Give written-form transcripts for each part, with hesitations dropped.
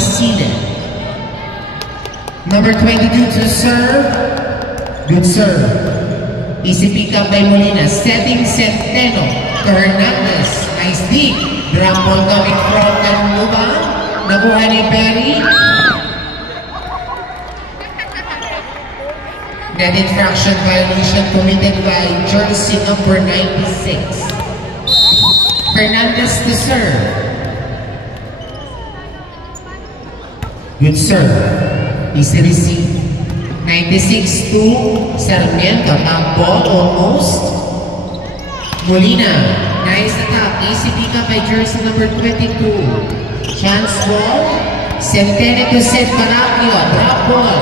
Masile. Number 22 to serve. Good serve. Easy pick up by Molina. Setting Centeno to Hernandez. Nice deep. Drop ball coming from Canluba. Nakuha ni Perry. Net infraction violation committed by jersey number 96. Hernandez to serve. Good serve. Easy receive. 96 to Sarmiento. Top ball almost. Molina. Nice attack. Easy pick up by jersey number 22. Chance ball. Centeno to Seth Caracchio. Drop ball.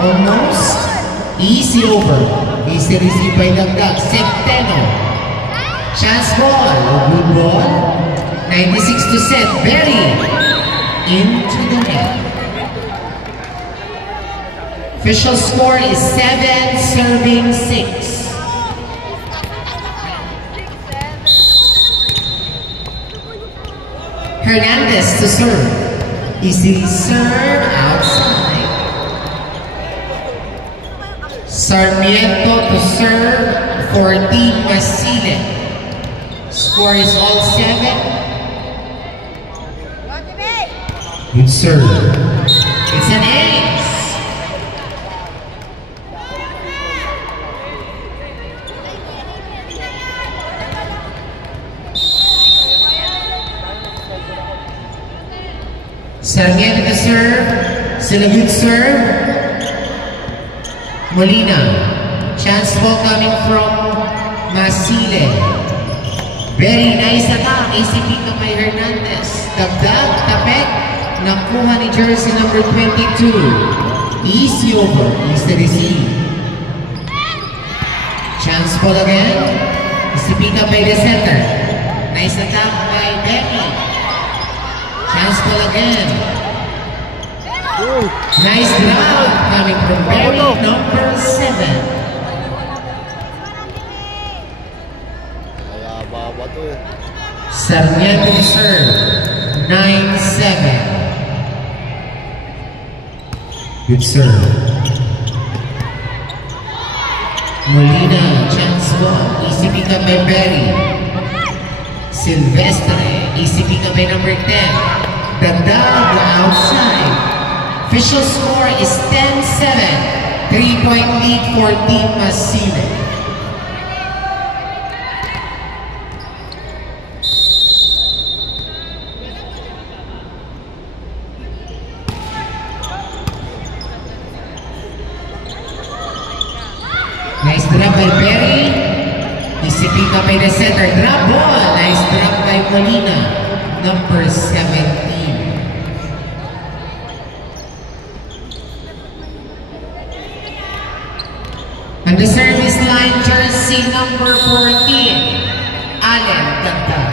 Almost. Easy over. Easy receive by Dagdag. Centeno. Chance ball. Good ball. 96 to Seth. Berry. Into the net. Official score is 7 serving 6. Hernandez to serve. Easy serve outside. Sarmiento to serve for Team Masile. Score is all 7. Good serve. It's an ace. Sarmiento to serve. Still a good serve. Molina. Chance ball coming from Masile. Very nice attack. Easy pick up by Hernandez. Dagdag, tapet. Nakuha ni jersey number 22. Easy over. Easy receive. Chance ball again. Easy pick up by the center. Nice attack by Benny. Chance ball again. Nice drop coming from Berry, number 7. Sarmiento serve, 9-7. Good serve. Molina, chance ball, easy pick up by Berry. Silvestre, easy pick up by number 10. Dagdag outside. Official score is 10-7. 3-point lead for Team Masile. Nice drop by Perry. Easy pick up by the center. Drop ball. Nice drop by Molina. Number 17. On the service line, jersey number 14, Allen Dagdag.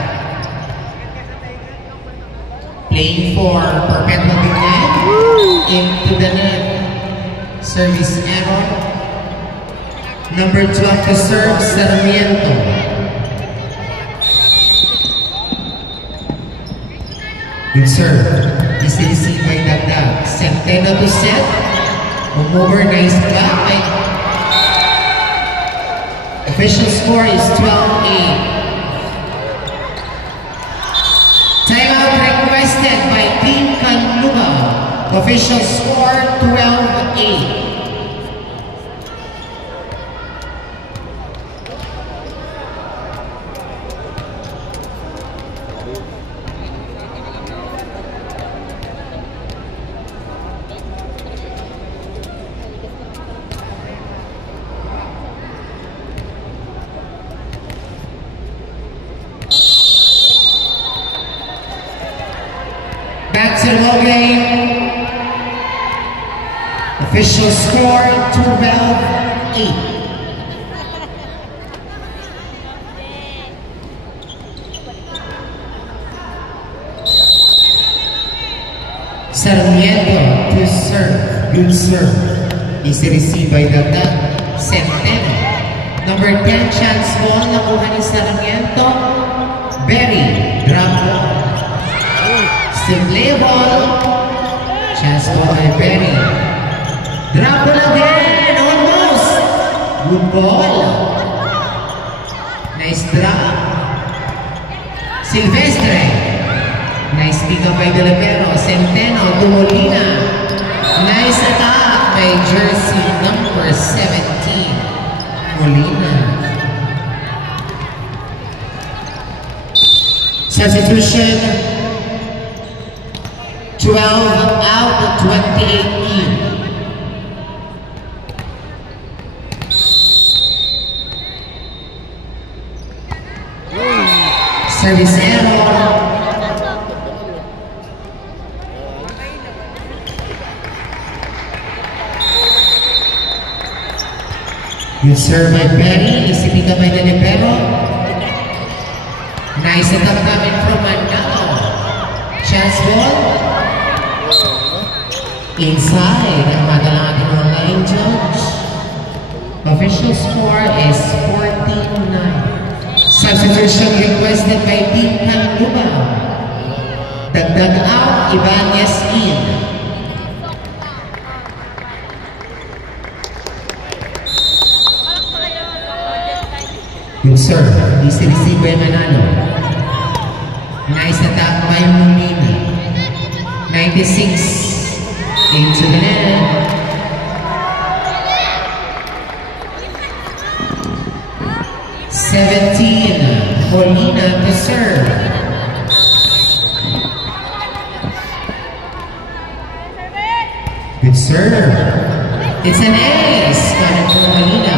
Playing for Perpetual Bigland. Into the net. Service error. Number 12 to serve, Sarmiento. Good serve. Easy receive by Dagdag. Centeno to set. Over, nice block. Official score is 12-8. Timeout requested by Team Canluba. Official score 12-8. Back to the ball game. Official score 12-8. Sarmiento to serve. Good serve. Easy receive by Dagdag. Centeno. Number 10 chance ball. Nakuha ni Sarmiento. Berry. Drop ball. Still play ball. Chance ball by Benny. Drop ball again. Almost. Good ball. Nice drop. Silvestre. Nice pick up by Delapero. Centeno to Molina. Nice attack by jersey number 17. Molina. Substitution. 12 out of 2018. Service error. Good serve by Benny. Isipika by Delapero. Nice attack coming from Mandalo. Chance ball. Inside. Ang magalang ating online judge. Official score is 14-9. Substitution requested by Team Kanluba. Dagdag out, Ibanez in. Good serve. Easy receive by Manalo. Nice attack by Molina. 96. Into the net. Molina to serve. Good serve. It's an ace coming from Molina.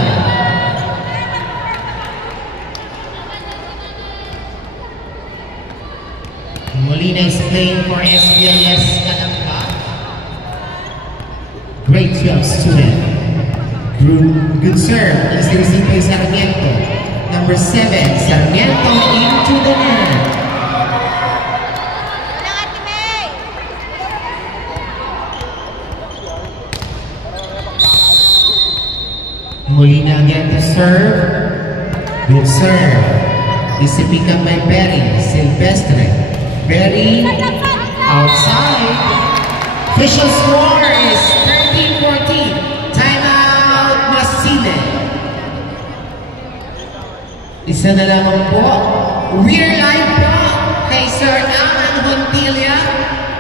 Molina is playing for SBIS Calamba. Great job, student. Good serve. Is received by Sarmiento. Number 7, Sarmiento into the net. Molina again to serve. Good serve. This is picked up by Berry. Silvestre. Berry outside. Official score is 13-14. Timeout, Masile. Isa na lamang po. We're live po kay Sir Alan Hontilia.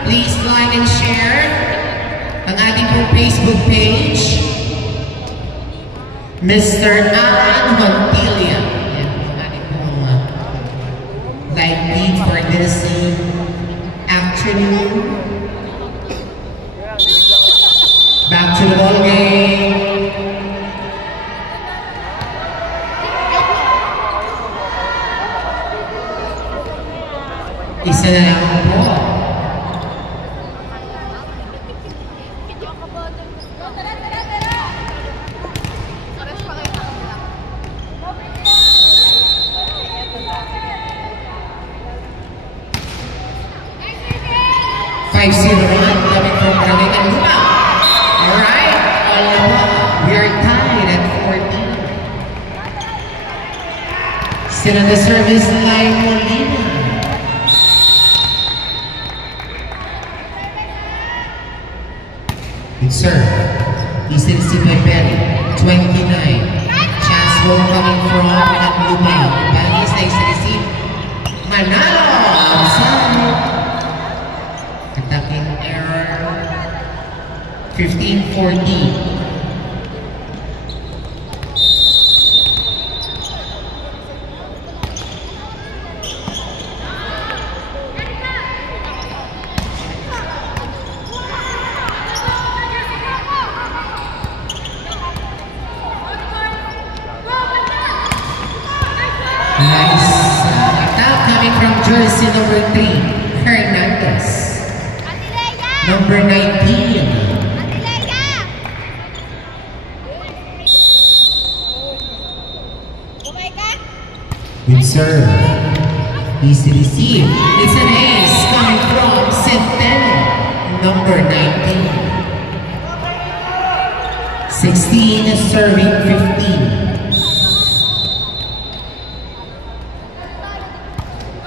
Please like and share ang ating pong Facebook page. Mr. Alan Hontilia. Yan ang ating pong live feed for this afternoon. Back to the ball game. Isa na lang po. Coming from Barangay Kanluba. Alright, we are tied at 14. Still on the service line, Molina. Good serve. Easy received by Berry. 29. Chance ball coming from Kanluba. Balis na easy receive. Manalo! Outside. Attacking error. 15-14. Jersey number 3, Hernandez. Number 19. Good serve. Easy receive. It's an ace coming from Centeno. Number 19. 16 serving 15.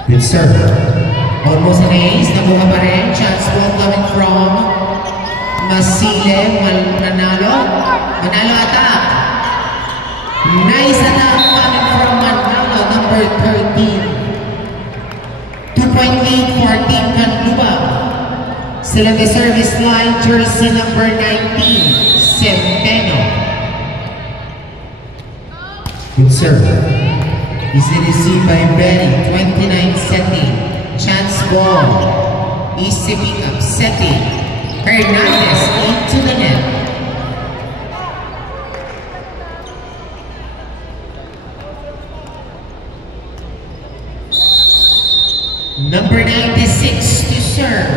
Good serve. Almost an ace. Nakuha pa rin. Chance ball coming from Masile, Manalo. Manalo attack. Nice attack coming from Manalo, number 13. 2.8 for Team Kanluba. Still on the service line, jersey number 19, Centeno. Good serve. Easy received by Benny, 29 setting. Chance ball. Easy pickup, setting. Hernandez into the net. Number 96 to serve.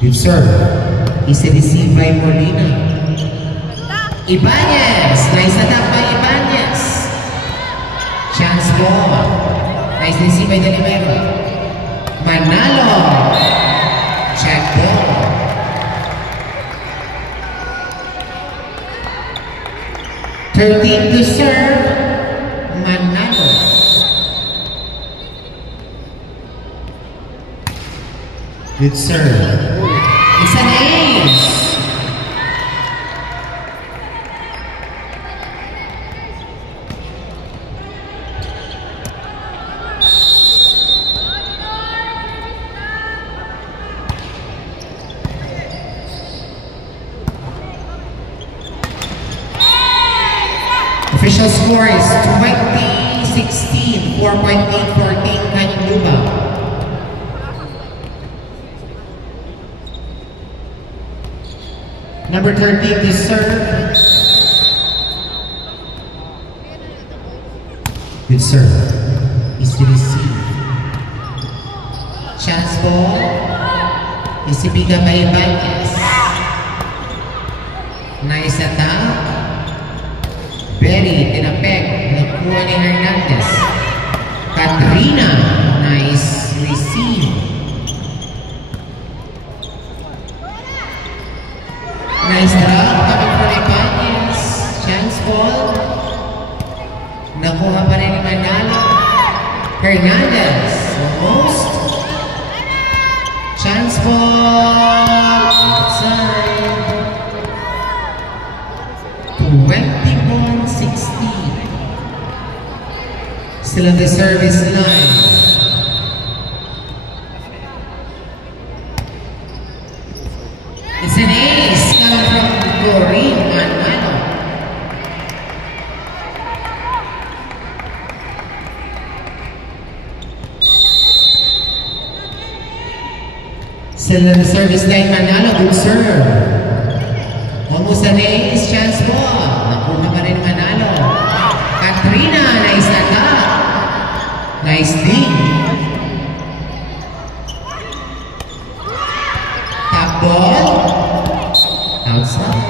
Good serve. Easy received by Molina. Ibanez. Nice attack by Ibanez. Chance ball. Nice receive by Delivero. Manalo. Check ball. Third team to serve. Manalo. Good serve. It's an ace. Official score is 20-16, 4.814 Kanluba. Number 13 to serve. Good serve. Is to receive. Chance ball. Isipiga by Ibanez. Nice attack. Berry, tinapek. Nakuha ni Hernandez. Katrina. Nice receive. Nice drop coming from Ibanez. Chance ball. Nakuha pa rin ni Manalo. Hernandez. Almost. Chance ball. Outside. 21-16. Still on the service line. It's an ace coming from Doreen Manalo. Still on the service line, Manalo. Good serve. Almost an ace. Chance ball. Nakuha pa rin Manalo. Katrina. Nice attack. Nice ding. Top ball. Outside.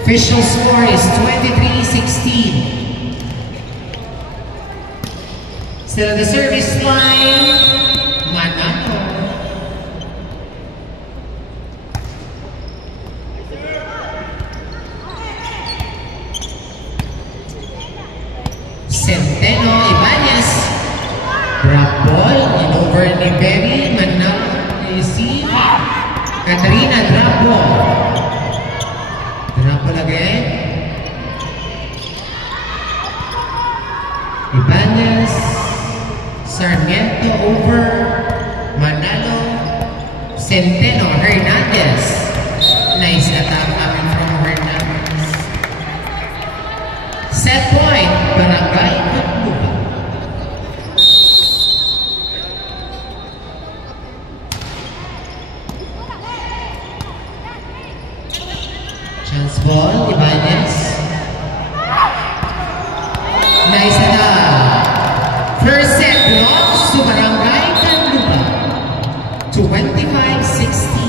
Official score is 23-16. Still on the service line, Manalo. Centeno, Ibanez. Drop ball, in over ni Berry. Manalo receive. Katrina, drop ball. Drop ball again. Ibanez. Sarmiento over. Manalo. Centeno, Hernandez. Nice attack coming from Hernandez. Set point, Barangay Kanluba. Chance ball, Ibanez. Nice attack. First set belongs to Barangay Kanluba. 25-16.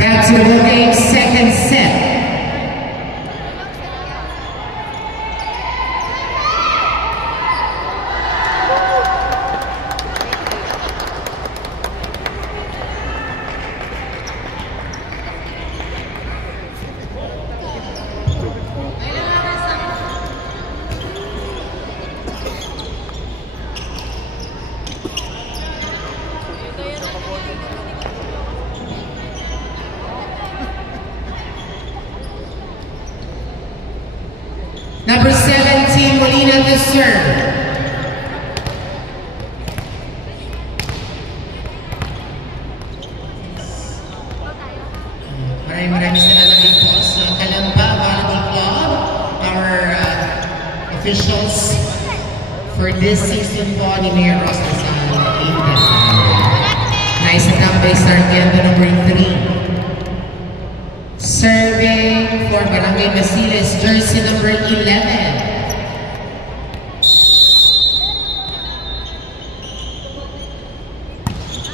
Back to the game, second set. Number 17, Molina to serve. Maraming salamat din po sa Calamba Volleyball Club, our officials for this season po ni Mayor Ross Lasal. Nice attack by Sargento number 3. Serving for Barangay Basiles, jersey number 11.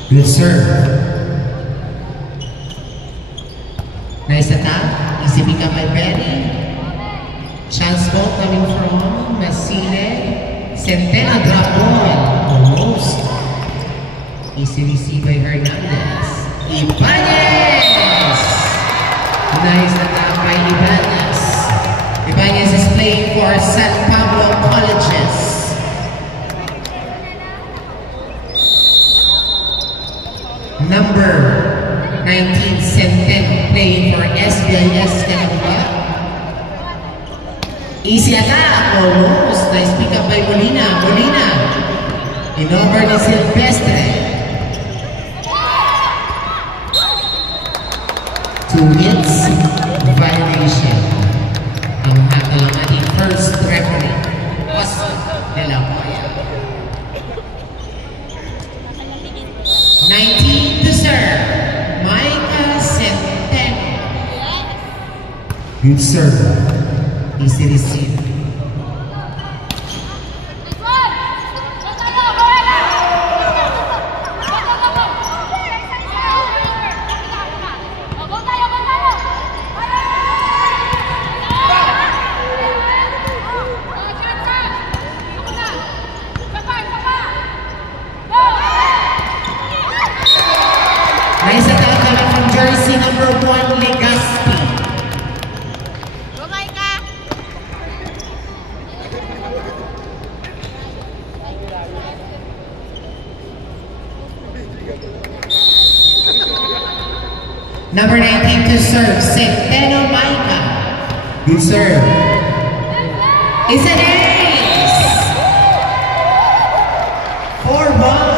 Good serve. Nice attack. Easy pick up by Benny. Chance ball coming from Basile. Centeno drop ball. Almost. Easy receive by Hernandez. Ibanez! Nice attack by Ibanez. Ibanez is playing for San Pablo Colleges. Number 19, Centeno, playing for SBIS Calamba. Easy attack, almost. Nice pick up by Molina. Molina. In over ni Silvestre. 2 hits, violation. Ang hatol ang ating first referee, Oscar de la Hoya. 19 to serve, Micah Centeno. Good serve, easy receive. Nice attack coming from jersey number 1, Legaspi. Number 19 to serve, Centeno Micah. Good serve. It's an ace! 4-1.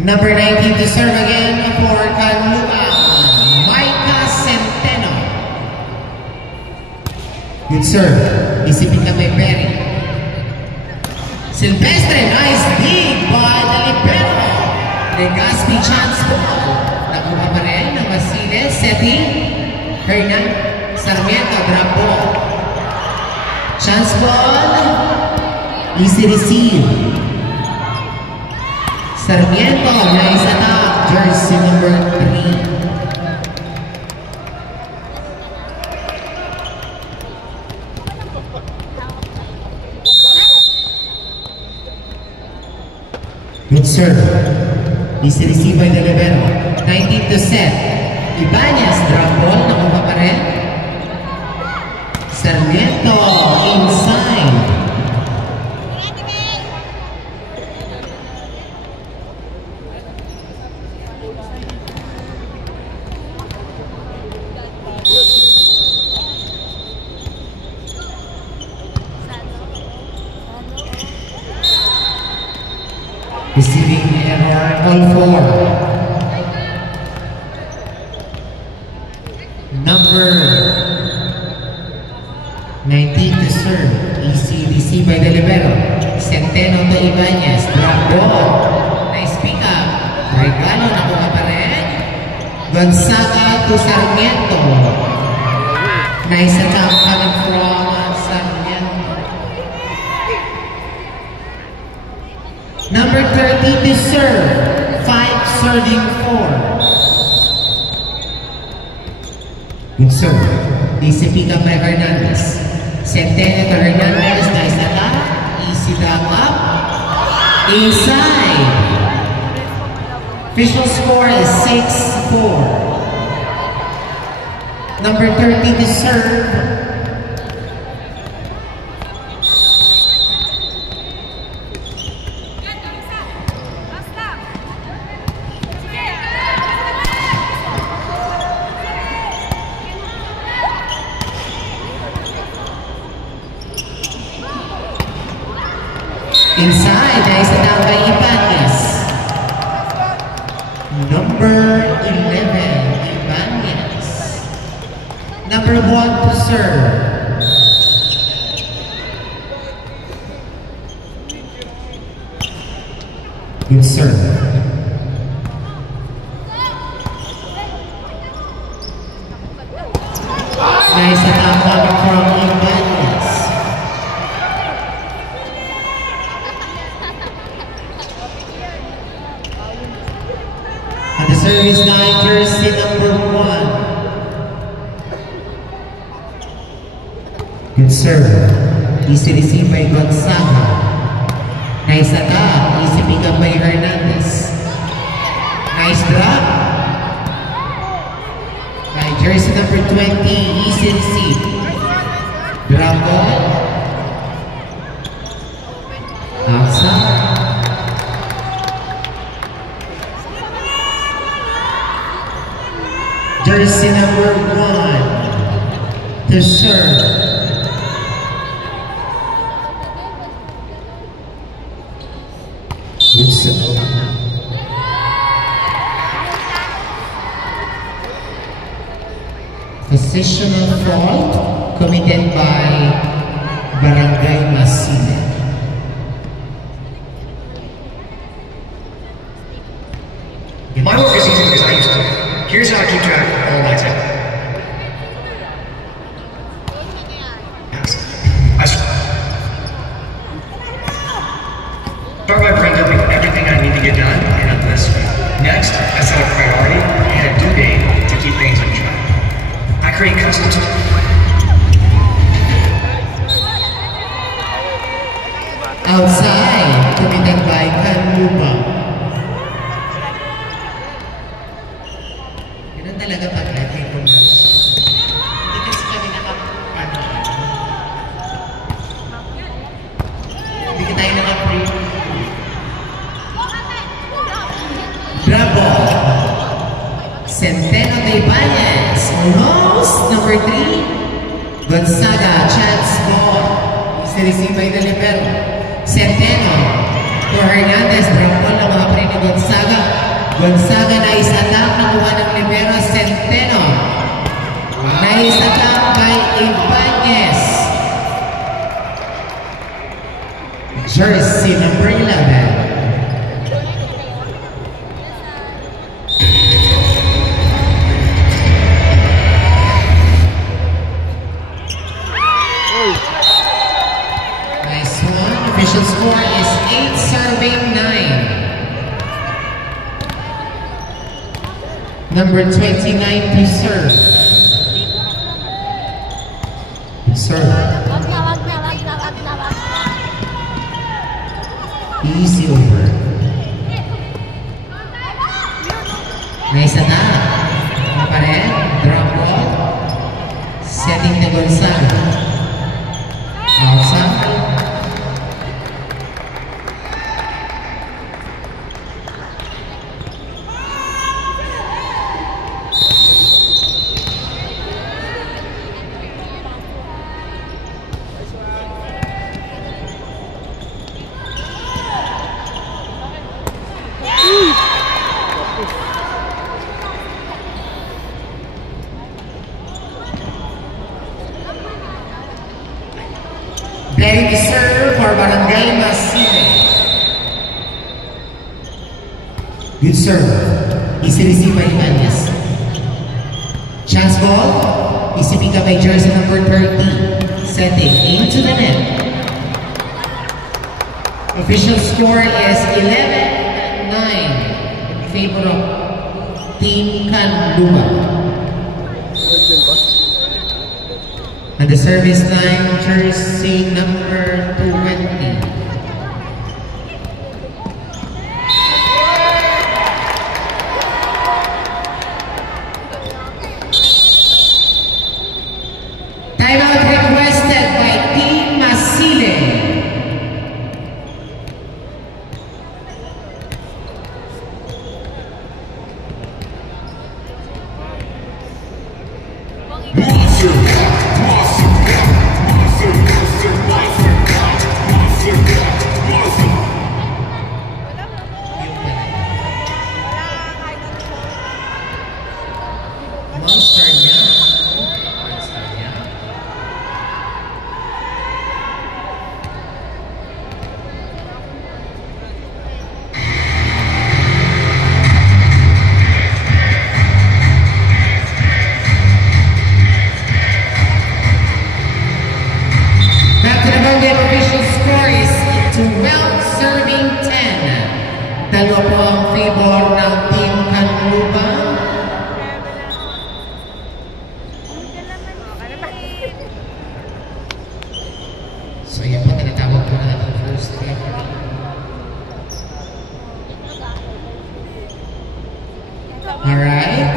Number 19 to serve again for Good serve. Isipin ka may Perry. Silvestre, nice dig by the libero. Legaspi chance ball. Nakuha pa rin ng Masile. Seti. Hernan. Sarmiento, drop ball. Chance ball. Easy receive. Sarmiento, nice attack. Jersey number 3. Good serve. Easy receive by the libero. 19 to set. Ibanez, drop ball. Nakuha pa rin. Sarmiento, inside. Receiving error, all 4. Number 19 to serve. Easy receive by the libero. Centeno to Ibanez. Drop ball. Nice pick up. Regalo, nakuha pa rin. Gonzaga to Sarmiento. Nice attack coming from Sarmiento. Number 30 to serve. 5 serving 4. Good serve. Easy pick up by Hernandez. Centeno to Hernandez. Nice attack. Easy drop up. Inside. Official score is 6-4. Number 30 to serve. Inside, nice attack by Ibanez. Number 11, Ibanez. Number 1 to serve. Good serve. Nice attack coming from Ibanez. And the service line, jersey number 1. Good serve. Easy receive by Gonzaga. Nice attack. Easy pick up by Hernandez. Nice drop. By jersey number 20. Easy receive. Drop ball. Outside. Jersey number 1 to serve. Good serve. Positional fault committed by Barangay Masile. My work is easy because I used to. Here's how I keep track of all my time. I start by brain-dumping everything I need to get done in a list. Next, I set a priority and a due date to keep things on track. I create custom. Outside, committed by Kanluba. Ganun talaga pag recognize. Hindi kasi kami hindi ka tayo naka-preview. Bravo! Centeno de Ibanez. Rose, number 3. Gonzaga, chance ball. Easy receive by the libero. Centeno to Hernandez. Drop ball na mga pre ni Gonzaga. Gonzaga, nice attack. Nakuha ng libero. Centeno. Nice attack by Ibanez. Number 29 to serve. Serve. Wag na. Easy over. Nice attack. Ano pa rin? Drop ball. Setting the Gonzaga. Outside. Ready to serve for Barangay Masile. Good serve. Easy receive by Ibanez. Chance ball. Easy pick up by jersey number 30. Setting into the net. Official score is 11-9 in favor of Team Kanlungan. And the service line, jersey number 20. Timeout requested by Team Masile. Monster niya. Monster niya. Back to the ball game, official score is 12-10. Dalawa po ang favor ng Team Kanlungan. So yan po, tinatawag po na ang first referee. Alright.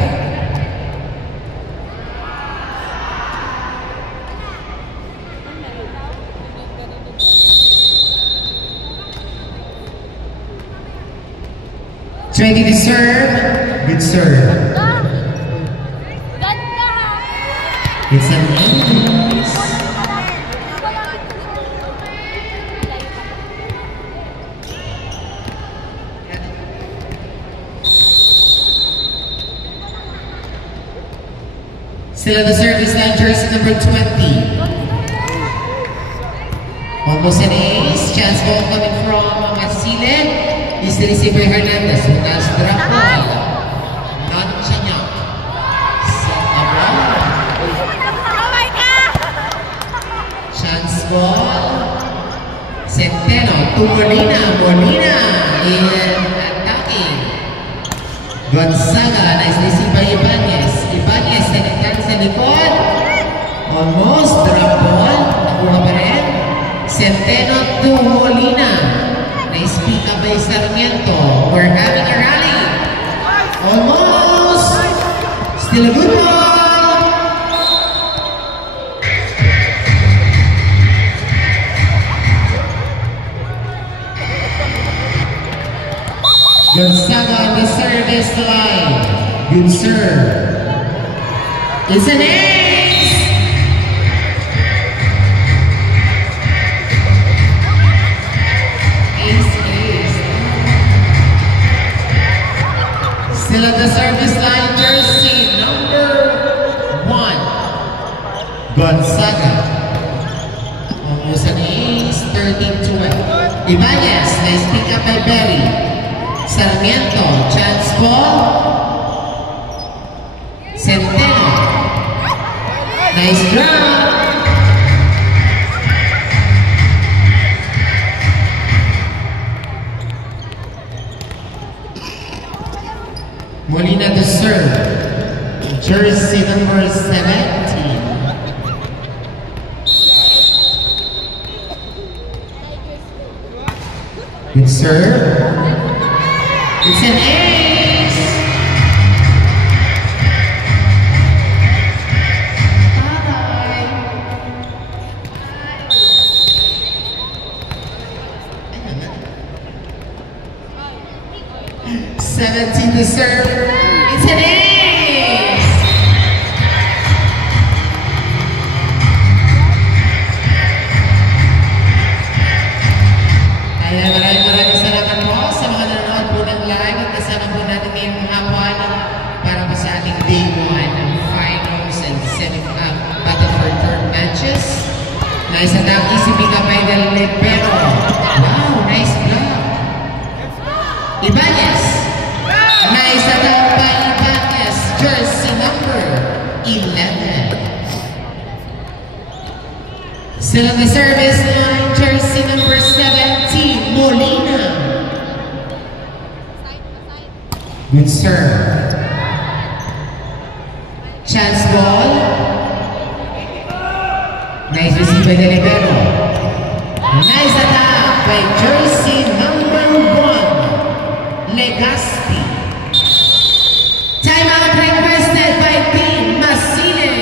Ready to serve. Good serve. It's an ace. Still at the service line, jersey number 20. Almost an ace. Chance ball coming from Masile. Is the receiver Hernandez, who has drop ball. Not Chanyak. Set the ball. Chance ball. Centeno to Molina. Molina in attacking. Gonzaga, nice receive by Ibanez. Ibanez, nagtang sa likod. Almost drop ball. Nakuha pa rin. Centeno to Molina. Nice pick up by Sarmiento. We're having a rally. Almost. Still a good ball. Gonzaga on the service line. Good serve. It's an ace. Still at the service line, jersey number 1. Gonzaga. Almost an ace, 13-12. Ibanez, nice pick up by Berry. Sarmiento, chance ball. Centeno. Nice drop. Molina to serve. Jersey number 17. Good serve. It's an ace. Bye-bye. 17 to serve. It's an ace. Maraming salamat po sa mga nanonood po ng live at kasama po natin ngayong hapon para po sa ating day 1 finals and battle for third matches. Nice attack, easy pick up by Del Libero. Wow, nice block. Ibanez. Nice attack by Ibanez, jersey number 11. Still on the service line, jersey number 17, Molina. Good serve. Chance ball. Nice receive by Del Libero. Nice attack by jersey number 1, Legazpi. Time out requested by Team Masile.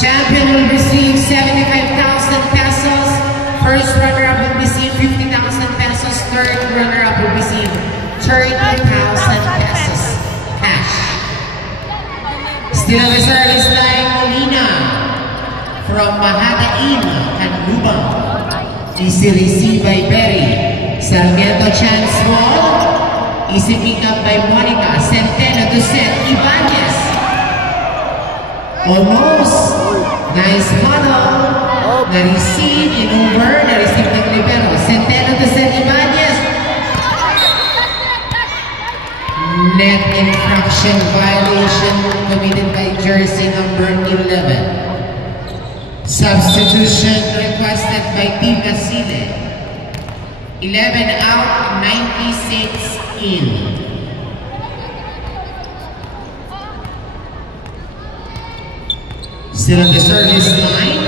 Champion will receive 75,000 pesos. First runner-up will receive 50,000 pesos. Third runner-up will receive 30,000 pesos cash. Still on the service line, Molina from Mahagain, Canlubang. Easy receive by Berry. Sarmiento chance ball. Easy pick up by Monica. Centeno to set. Ibanez. Almost. Nice huddle. Na-receive in over. Na-receive ng Libero. Centeno to set. Ibanez. Net infraction violation committed by jersey number 11. Substitution requested by Team Masile. 11 out, 96 in. Still on the service line,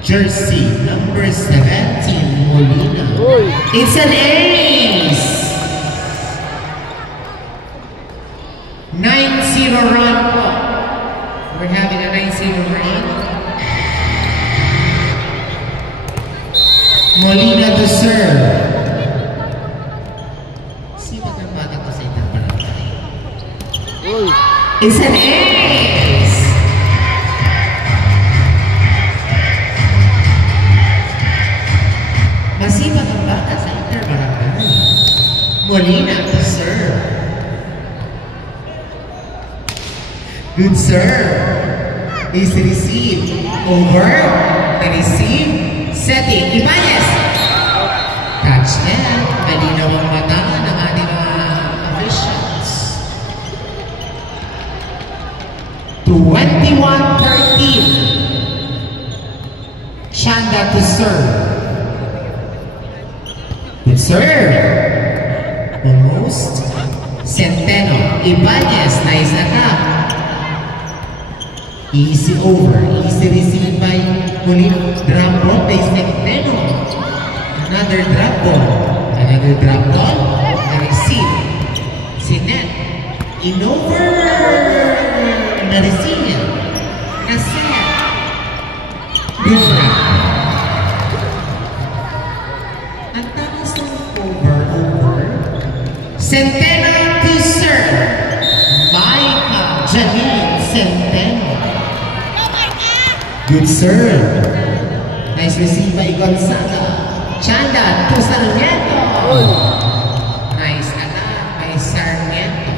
jersey number 17, Molina. It's an ace! 9-0 run po. We're having a 9-0 run. Molina to serve. Sipag ng bata ko sa itang barangay. It's an ace! Masipag ang bata sa interbarangay. Molina to serve. Good serve. Is received. Over. The receive. Setting. Ibanez. Touch net. Malinaw ang mata ng ating mga officials. 21-13. Chanda to serve. Good serve. Almost. Centeno. Ibanez. Nice attack. Easy over. Easy receive by Molina. Drop ball by Centeno. Another drop ball. Another drop ball. And receive. Sinet. In over. Na-receive. Na-set. Good drop. Ang takas ng over. Centeno to serve. Micah Janine Centeno. Good serve. Nice receive by Gonzaga. Chanda to Sarmiento. Nice attack by Sarmiento.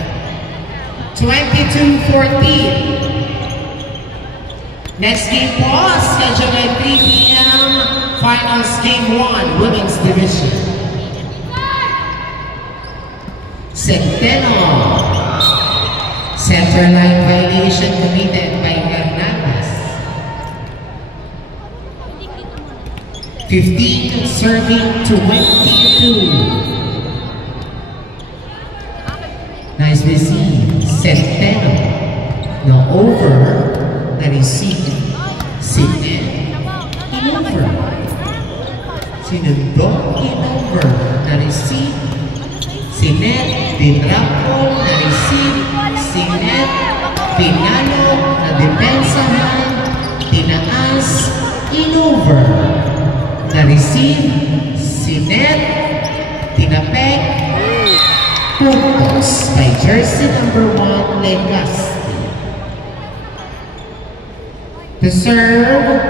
22-14. Next game po, scheduled at 3 p.m. Finals Game 1, Women's Division. Centeno. Center line violation committed by Hernandez. 15 serving 22. Nice receive. Centeno. No over. The receive. Sinet. In over. Sinundok in over. The receive. Sinet. Dinrap ball. The receive. Sinet. Pinalo. Na depensahan. Tinaas. In over. The receive. Sinet. Tinapek. Puntos by jersey number 1, Legaspi. To serve,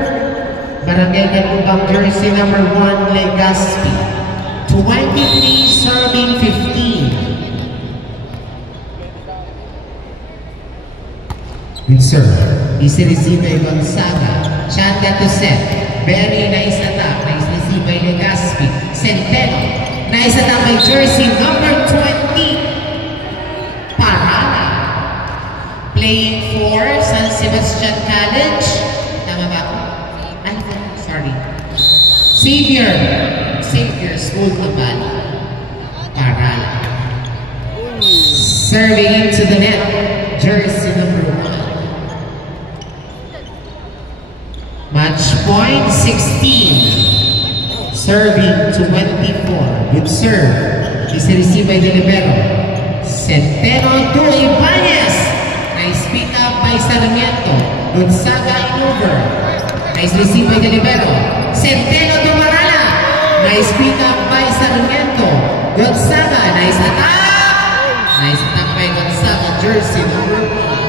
Barangay Galubang jersey number 1, Legaspi. 23 serving 15. With serve, is received by Gonzaga. Chanda to set. Very nice attack. Nice receive by Legaspi. Centeno. Nice attack by jersey number 20. Parana. Playing for San Sebastian College. Tama ba ako? Ay, sorry. Xavier School of Bali. Parana. Serving into the net. Jersey number 1. Match point 16. Serving to 24. Good serve. Is received by Delibero. Centeno to Ibanez. Nice pick up by Sarmiento. Gonzaga in over. Nice receive by Delibero. Centeno to Marala. Nice pick up by Sarmiento. Gonzaga. Nice attack. Nice attack by Gonzaga. Jersey number 1.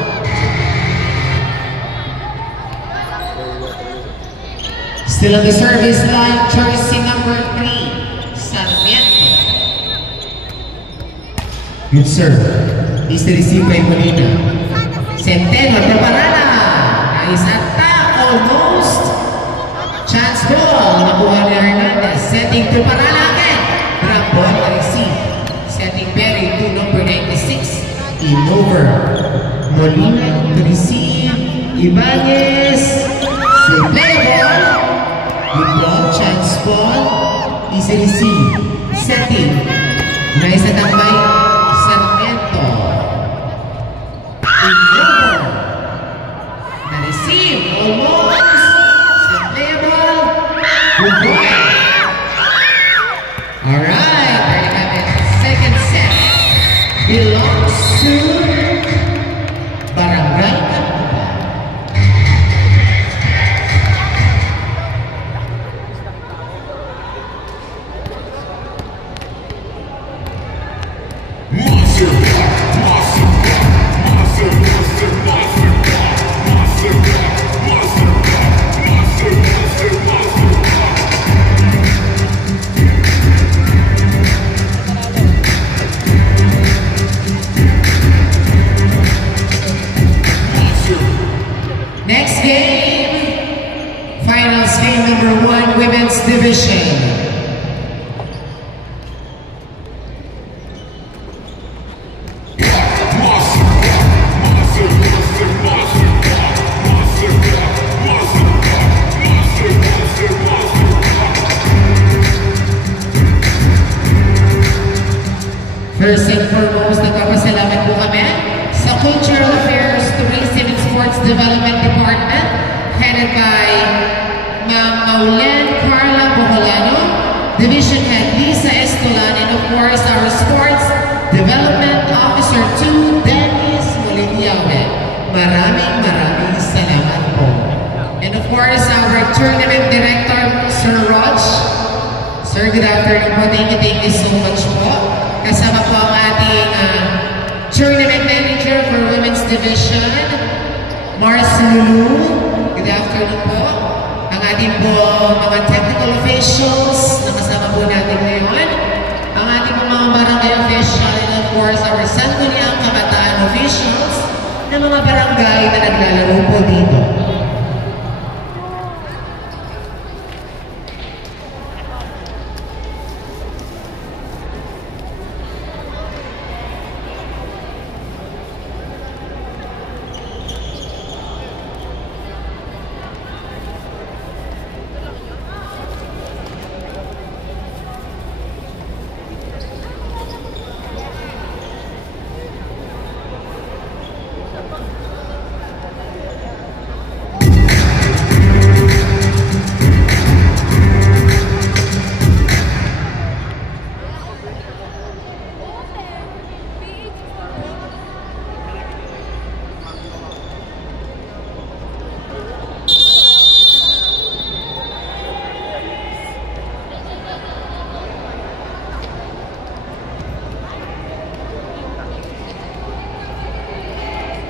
Still on the service line, jersey number 3, Sarmiento. Good serve. Is received by Molina. Centeno to Barala. Nice attack, almost. Chance ball. Nakuha ni Hernandez. Setting to Barala again. Grab ball to receive. Setting Berry to number 96. In over. Molina to receive. Ibanez. Play ball. Good ball, chance ball, easy receive, setting, nice attack by Sarmiento. In over, the receive, almost, play ball, good ball. Alright, there you have it, second set, belongs to Barangay Galubang. Next game, finals game number 1, Women's Division. First and foremost, nagpapasalamat po kami sa Cultural Affairs, Tourism and Sports Development Department, headed by Ma'am Maulen Carla Bocolano, Division Head Lisa Estolan, and of course our Sports Development Officer 2, Dennis Moliniawe. Maraming salamat po. And of course our Tournament Director, Sir Raj. Sir, good afternoon po. Thank you so much po. Kasama po ang ating Tournament Manager for Women's Division, Mars Lulu. Good afternoon po. Ang ating po mga technical officials na kasama po natin ngayon, ang ating mga barangay official, and of course, our Sangguniang Kabataan officials na mga barangay na naglalaro po dito.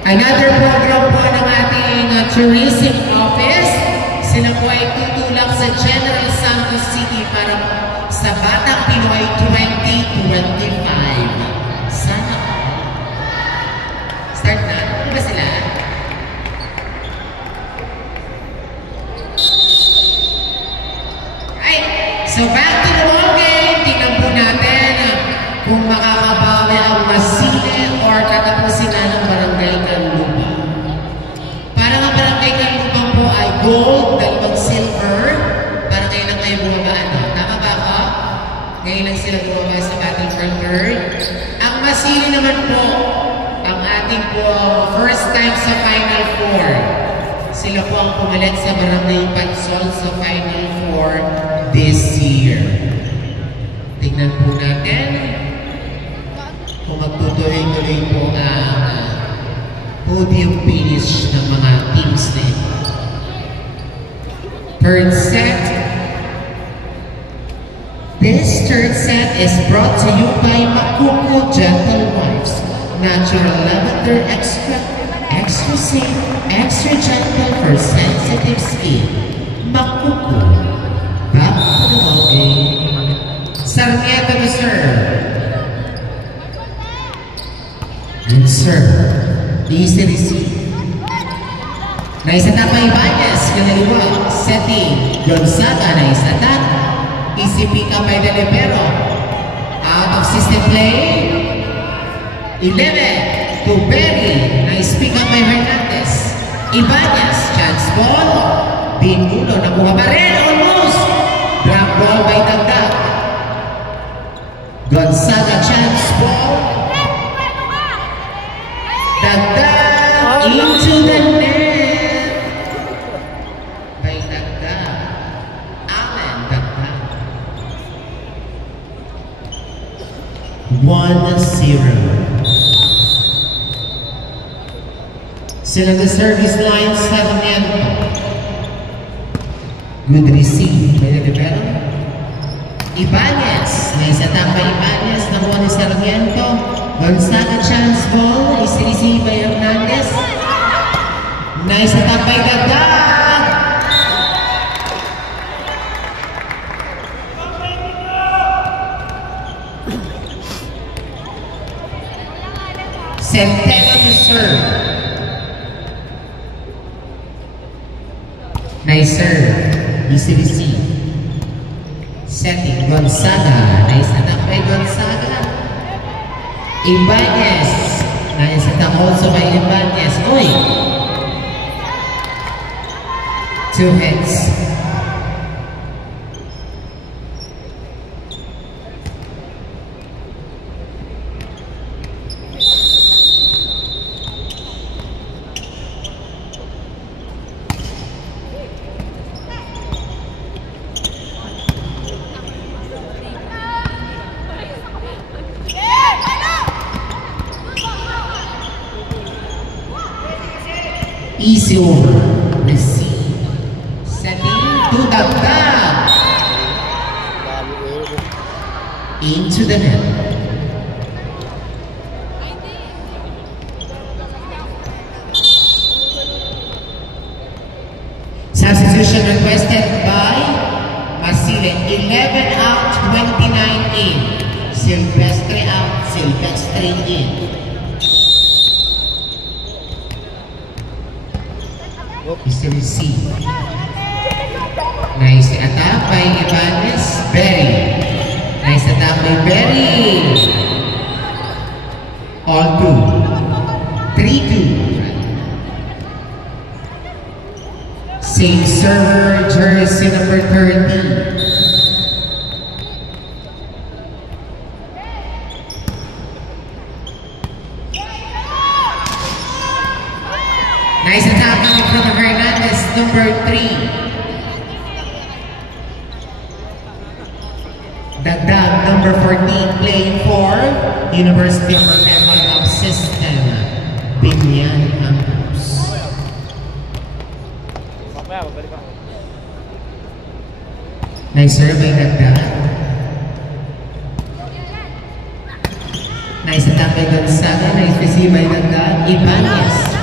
Another program po ng ating tourism office, sila po ay tutulak sa General Santos City para sa Batang Pinoy 2025. Sana po. Start na? Ano ba sila? Ay, so back to the ball game. Tingnan po natin kung makakabawi ang Masile or tatapusin na ng Barangay Canlupa. Para ang Barangay Canlupa po ay gold, dalawang silver, para ngayon lang kayo bumaba. Tama ba ako? Ngayon lang sila bumaba sa Battle for Third. Ang Masile naman po, ang ating po first time sa Final Four. Sila po ang pumalit sa Barangay Pansol sa Final Four this year. Tingnan po natin kung magtutuloy-tuloy po ang podium finish ng mga teams na ito. Third set. This third set is brought to you by Makuko Gentle Wipes. Natural lavender extract, extra safe, extra gentle for sensitive skin. Makuko. Back to the ball game. Sarmiento to serve. Good serve. Easy receive. Naisata pa Ibanez, kanaliwa. Setting. Gonzaga, naisata. Easy pick up by the libero. Out of system play. 11 to Berry. Nice pick up by Hernandez. Ibanez, chance ball. Bingulo, nakuha pa rin. Almost. Drop ball by Dagdag. Gonzaga, chance ball. Dagdag into the net by Dagdag. Amen, Dagdag. 1-0. Sila the service line, Sarmiento. Good receive by the libero. Ibanez. Nice attack by Ibanez. Nakuha ni Sarmiento. Gonzaga chance ball is received by Hernandez. Nice attack by Dagdag. Centeno to serve. Nice serve. Easy receive. Setting Gonzaga. Nice attack by Gonzaga. Ibanez. Nice attack also by Ibanez. Oy! 2 hits. Easy over. Receive. Setting to Dagdag. Into the net. Substitution requested. Silvestre out, Silvestre in. Is the receive. Nice attack by Ibanez. Berry. Nice attack by Berry. All two. 3-2. Same server, jersey number 30. Nice attack coming from Hernandez, number 3. Dagdag, number 14, playing for University of Memory of System, Binyan Campus. Nice serve by Dagdag. Nice attack by Gonzaga, nice receive by Dagdag. Ibanez.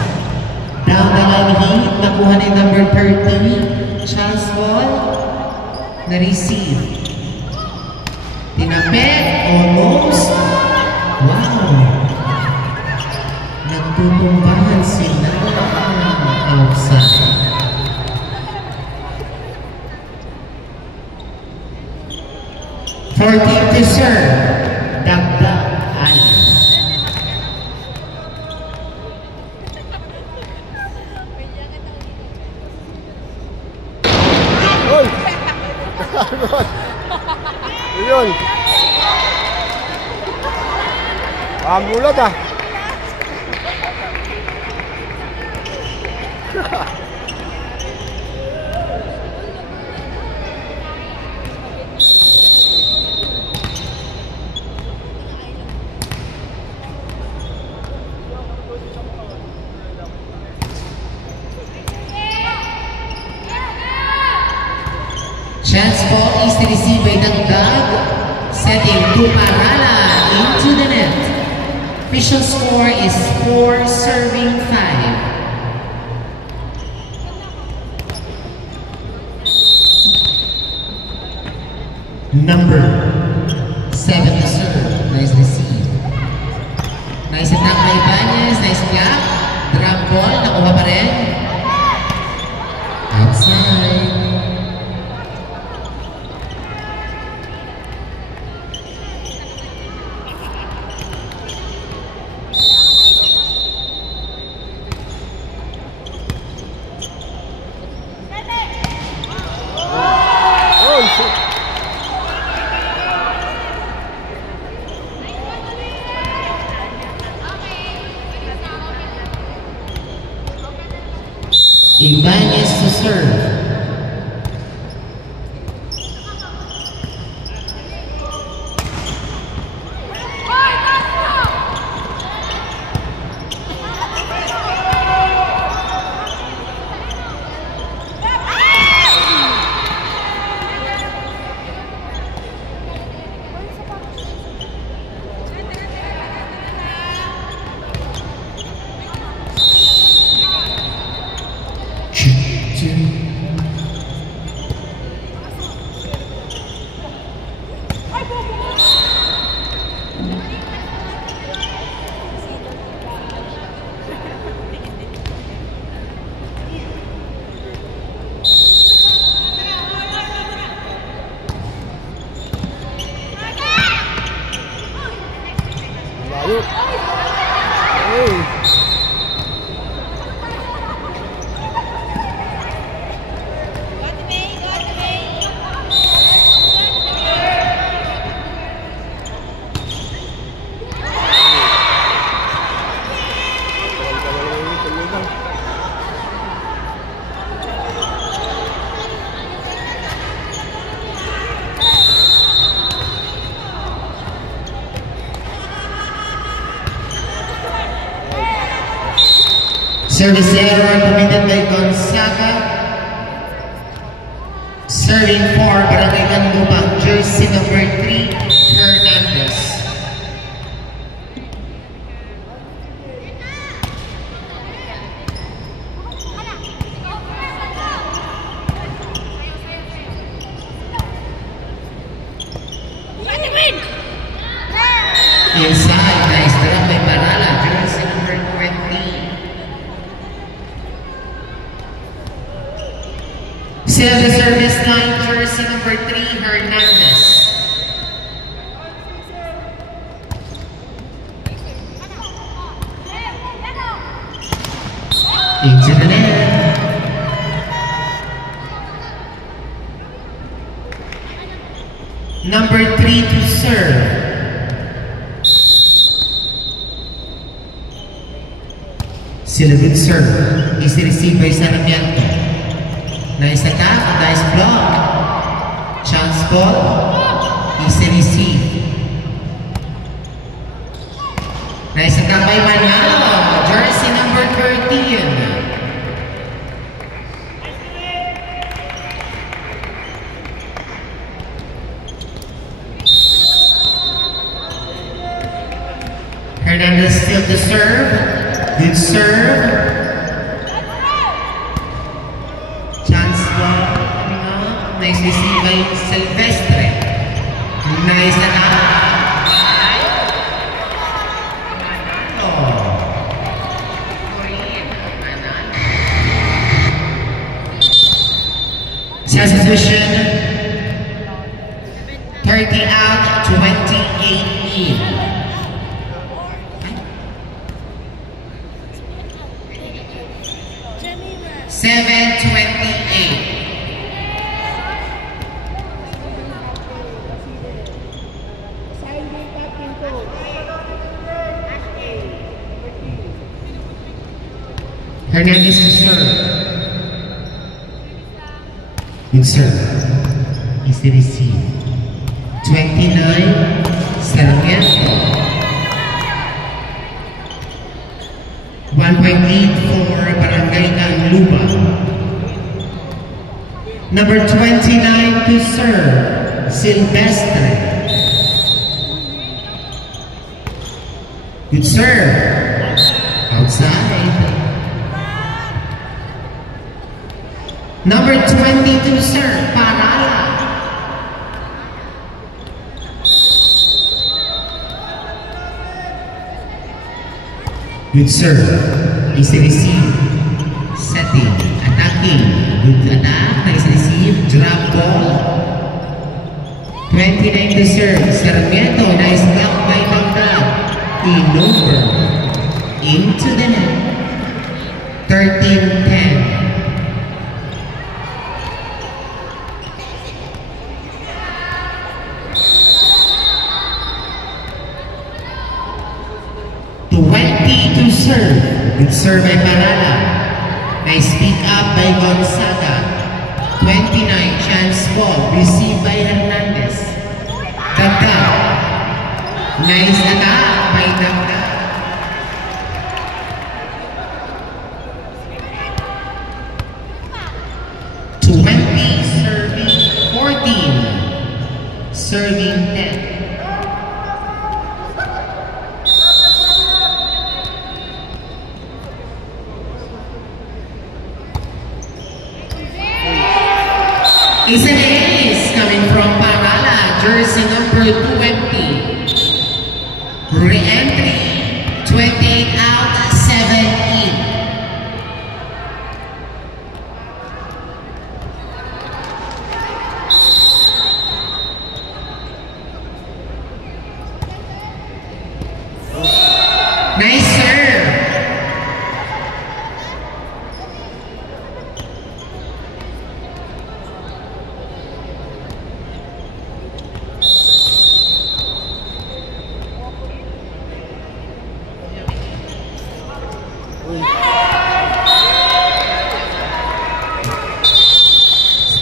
Down the line hit, nakuha ni number 30, Charles Ball, na-receive. Tinapet, almost. Wow! Nagtutumbahan sila. Outside. Team to serve, Dagdag Alan. Ayun. Pamulat ah. Chance ball is received by Dagdag, setting Tuparala into the net. Official score is 4 serving 5. Number 7 to serve. Nice receive. Nice attack by Ibanez. Nice block. Drop ball. Nakuha pa rin. Outside. Ibanez to serve. Service error committed by Gonzaga. Serving for Barangay Canlubang, jersey number 3, Hernandez. Inside, nice drop by Parala, jersey number 20. Still the service line, jersey number 3, Hernandez. Into the net. Number 3 to serve. Still a good serve. Is received by Sarmiento. Nice attack, nice block. Chance ball. Is received. Nice attack by Manalo. Jersey number 13. Hernandez still to serve. Good serve. Chance ball coming up. Nice receive by Silvestre. Nice attack. Substitution. 30 out, 28 in. 7:28. Hernandez to serve. Good serve. Is the receive. 29. Sarmiento. 1-point lead for Barangay Canlupa. Number 29 to serve, Silvestre. Good serve. Outside. Number 20 to serve, Parala. Good serve. Is receive. Setting. Attacking. Good attack. Nice receive. Drop ball. 29 to serve. Sarmiento. Nice block by Magda. In over. Into the net. 13-10. To serve. Good serve by Parala. Nice pick up by Gonzaga. 29 chance ball. Received by Hernandez. Dagda. Nice attack by Dagda. Serving 14. Serving 10. Is an ace coming from Parala, jersey number 20. Re-entry, 28 out, 7 in. Nice serve.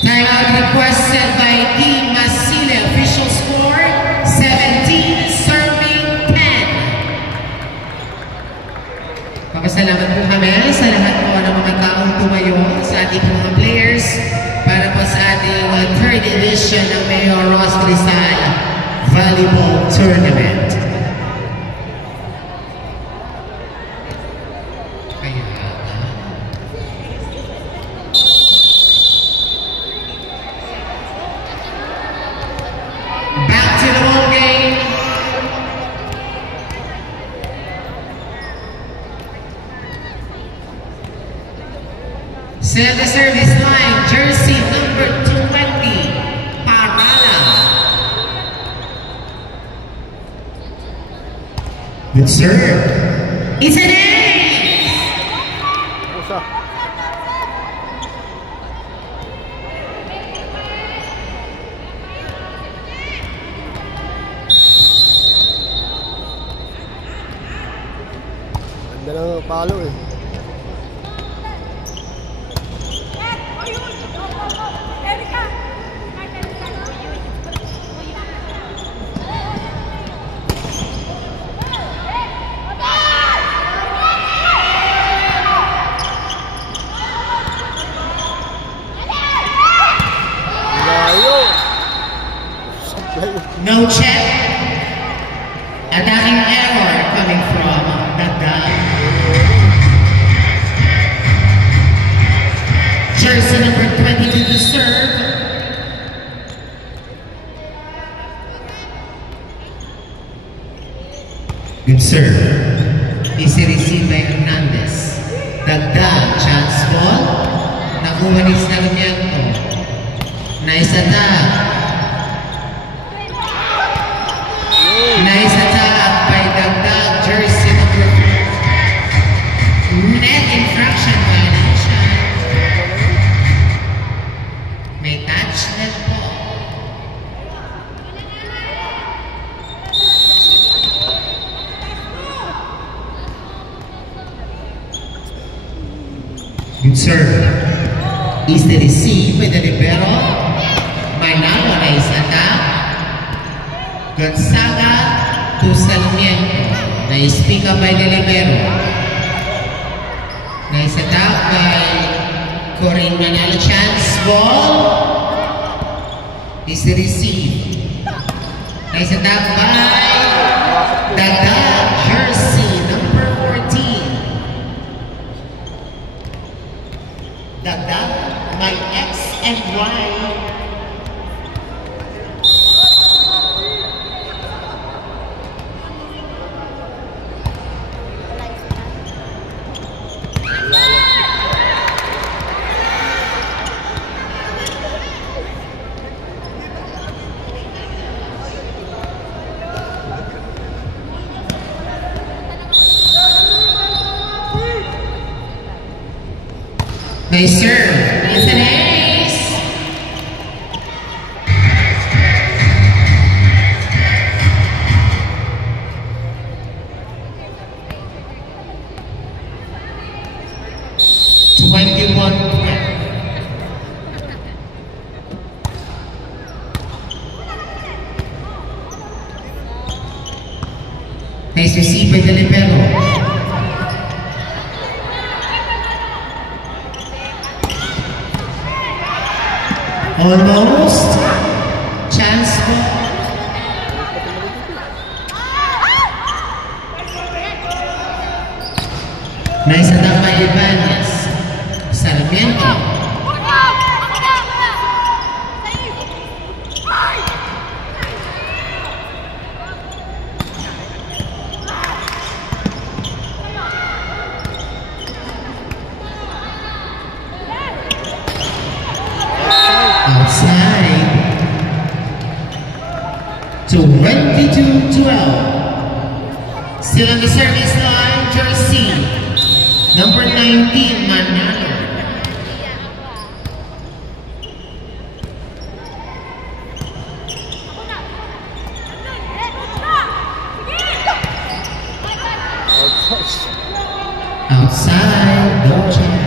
Timeout requested by Team Masile. Official score 17, serving 10. Papasalamat po kami sa lahat po ng mga taong tumayo, sa ating mga players para po sa ating third edition ng Mayor Ross Rizal Volleyball Tournament. Set the service line, jersey number 20, Parala. Good serve. It's an ace! Pusa. Ganda ng palo eh. Layo. No check. Attacking error coming from Dagdag. Jersey number 22 to serve. Good serve. Is received by Hernandez. Dagdag, chance ball. Nakuha ni Sarmiento. Nice attack. Nice attack by Dagdag, jersey number 4. Net infraction violation. May touch net ball. Good serve. Is the receive by the libero. Manalo, nice attack. Gonzaga to Sarmiento. Nice pick up by the libero. Nice attack by Corinne Manalo. Chance ball. Is the receive. Nice attack by Dagdag, jersey number 14. Dagdag, my X and Y. Nice serve. It's an ace. Nice receive by the libero. Almost. Chance ball. Nice attack by Ibanez. Sarmiento. Outside. 22-12. Still on the service line, jersey number 19, Manalo. Outside, no check.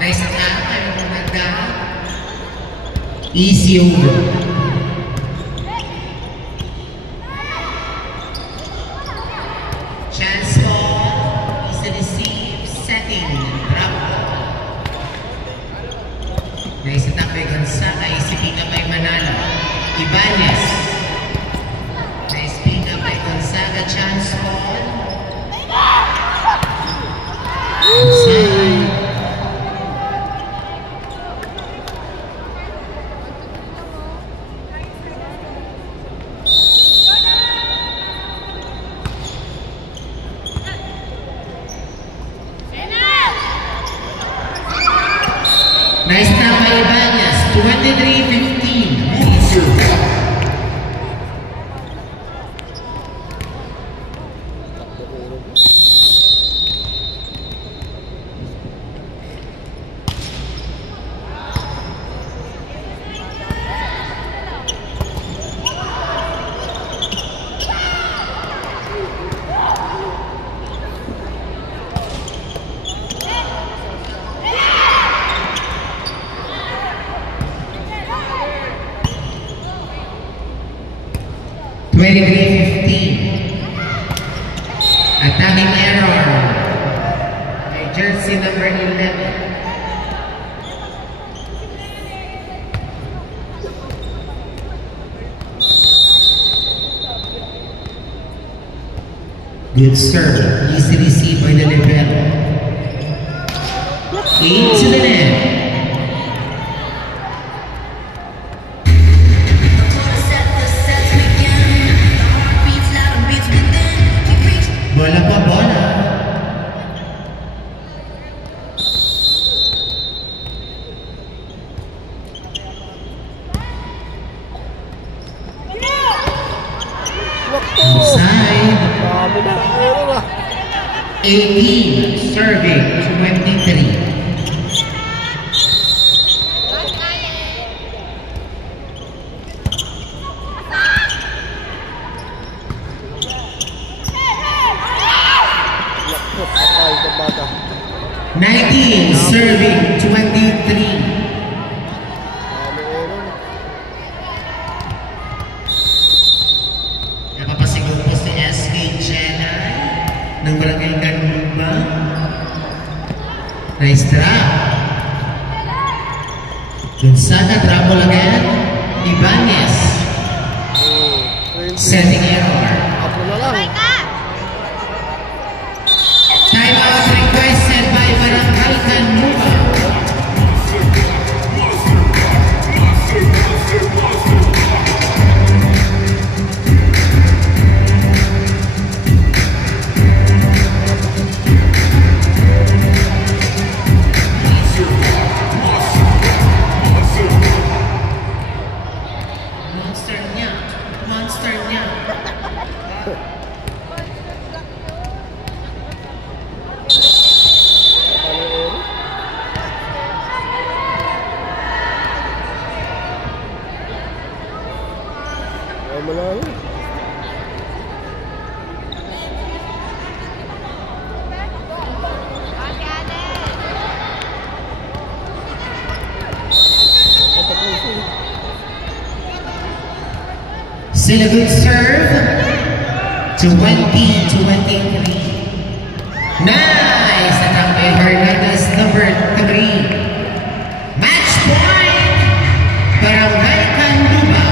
Nice attack, ano mo nagdahan? Easy over. Chance ball is the receive setting. Drop ball. Nice attack by Gonzaga. Easy pick up by Manalo. Ibanez. Nice pick up by Gonzaga. Chance ball. Outside. Nice tap by Ibanez, 23-15. Attacking error by jersey number 11. Good serve, easy receive by the libero. Into the net. Bola pa, bola. Outside. 18, serving, 23. Bata. 19, serving, 23. Napapasigod po si SK Jenna ng Barangay Ganumba. Nice drop. Gonzaga, trouble again. Ibanez. Setting error. Apo na lang. Time out requested by Barangay Ganumba. Monster niya. Ay, malayo. Still a good serve. 20-23. Nice attack by Hernandez, number 3. Match point. Barangay Ganumba.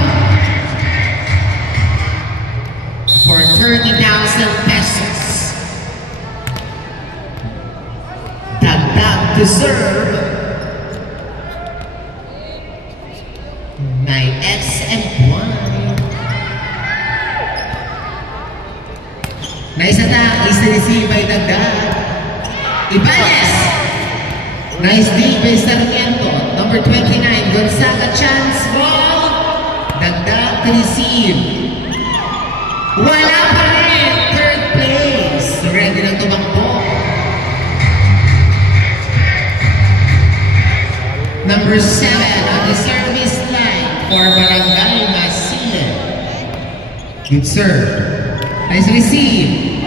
For 30,000 pesos. Dagdag to serve. My SM1. Nice attack, is received by Dagdag. Ibanez. Nice deal by Sarmiento, number 29. Gonzaga, chance ball. Dagdag to receive. Wala pa rin. Third place. Ready na tumakbo. Number 7 on the service line for Barangay Masile. Good serve. Nice receive.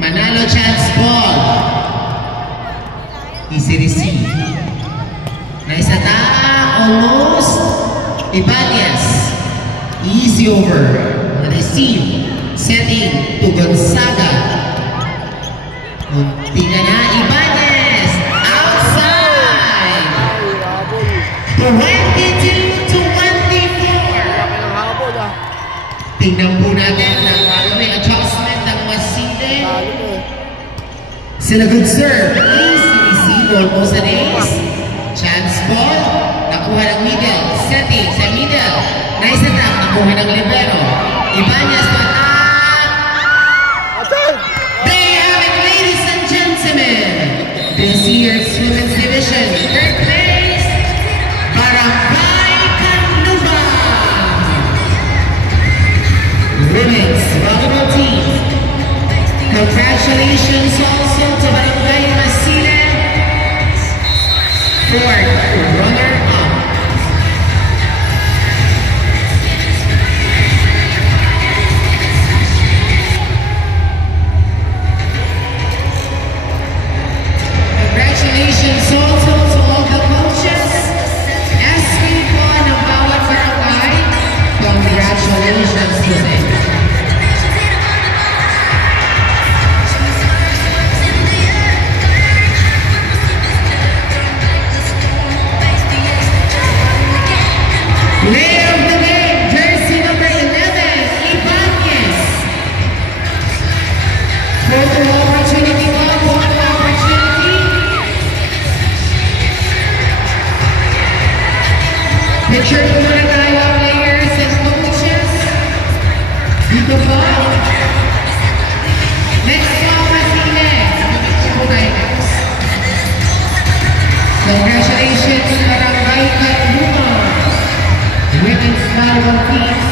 Manalo, chance ball. Easy receive. Nice attack. Almost. Ibanez. Easy over. Receive. Setting to Gonzaga. Munti na na. Ibanez. Outside. Tignan po natin ang may adjustment ng Masile. Talo to eh. Still a good serve. Easy receive, almost an ace. Chance ball. Nakuha ng middle. Setting sa middle. Nice attack. Nakuha ng libero. Ibanez patak. Asan? There you have it, ladies and gentlemen. This year's women's division. Third place. Barangay Canluban. Women's volleyball team. Congratulations also to Barangay Masile for runner-up. Congratulations also to all the coaches. SB po ng bawat barangay. Congratulations to them. Player of the game, jersey number 11, Ibanez. Photo opportunity po, photo opportunity. Picture po muna tayo, players and coaches. Dito po. Next po, Masile. Picture po tayo next. Congratulations, Barangay Canluban. Women's volleyball team.